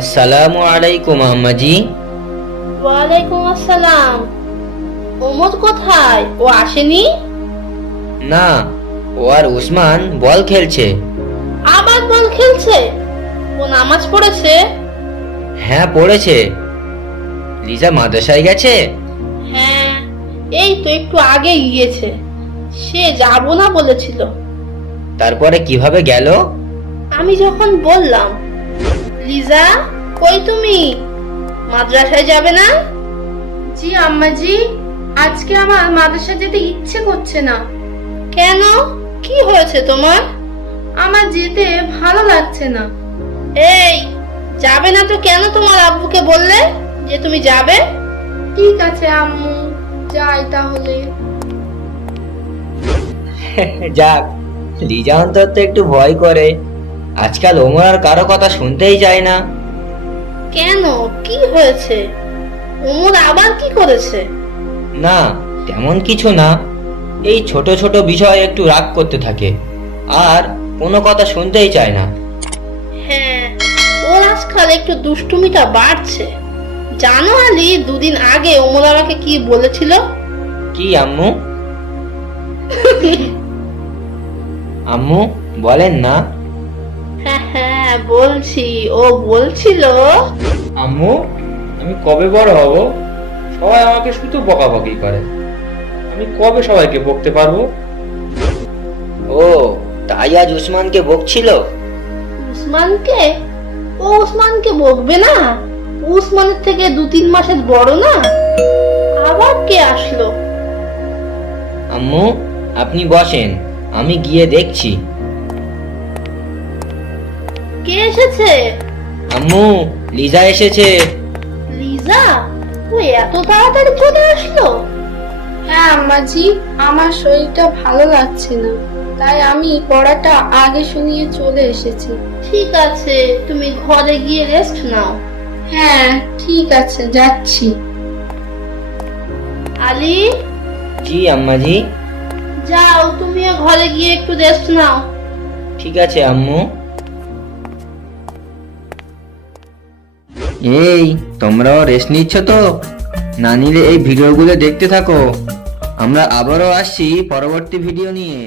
আসসালামু আলাইকুম আম্মাজি। ওয়ালাইকুম আসসালাম। ওমর কোথায়? ও আসেনি? না, ও আর উসমান বল খেলছে। আবার বল খেলছে? ও নামাজ পড়েছে? হ্যাঁ, পড়েছে। লিজা মাদ্রাসায় গেছে? হ্যাঁ, এই তো একটু আগে গিয়েছে। সে যাবো না বলেছিল। তারপরে কিভাবে গেল? আমি যখন বললাম, লিজা কই তুমি, মাদ্রাসায় যাবে না? জি আম্মাজি, আজকে আমার মাদ্রাসা যেতে ইচ্ছে করছে না। কেন, কি হয়েছে তোমার? আমার যেতে ভালো লাগছে না। এই, যাবে না তো কেন তোমার আব্বুকে বললে যে তুমি যাবে? ঠিক আছে আম্মু, যাই তাহলে। যাক, লিজা অন্তত একটু ভয় করে। আজকাল ওমর আর কারো কথা শুনতেই চায় না। কেন, কি হয়েছে? ওমর আবার কি করেছে? না, তেমন কিছু না। এই ছোট ছোট বিষয়ে একটু রাগ করতে থাকে আর কোনো কথা শুনতেই চায় না। হ্যাঁ, ওর আজকাল একটু দুষ্টুমিটা বাড়ছে। জানো আলী, দুদিন আগে ওমর আমাকে কি বলেছিল? কি আম্মু? আম্মু বলেন না। হ্যাঁ হ্যাঁ বলছি, ও বলছিল আম্মু, আমি কবে বড় হব? সবাই আমাকে শুধু বকাবকি করে। আমি কবে সবাইকে বকতে পারবো? ও, তাই আজ উসমানকে বকছিল? উসমানকে? ও উসমানকে বকবে না? ও উসমানের থেকে 2-3 মাসের বড় না? আবার কে আসলো? আম্মু, আপনি বসেন, আমি গিয়ে দেখছি। কে এসেছে? আম্মু, লিজা এসেছে। লিজা? ও এত তাড়াতাড়ি চলে আসলো? হ্যাঁ আম্মাজি, আমার শরীরটা ভালো লাগছে না, তাই আমি পড়াটা আগে শুনিয়ে চলে এসেছি। ঠিক আছে, তুমি ঘরে গিয়ে রেস্ট নাও। হ্যাঁ ঠিক আছে, যাচ্ছি। আলী, জি আম্মাজি। যাও তুমিও ঘরে গিয়ে একটু রেস্ট নাও। ঠিক আছে আম্মু। এই, তোমরাও রেস্ট নিচ্ছ তো? না নিলে এই ভিডিওগুলো দেখতে থাকো। আমরা আবারও আসছি পরবর্তী ভিডিও নিয়ে।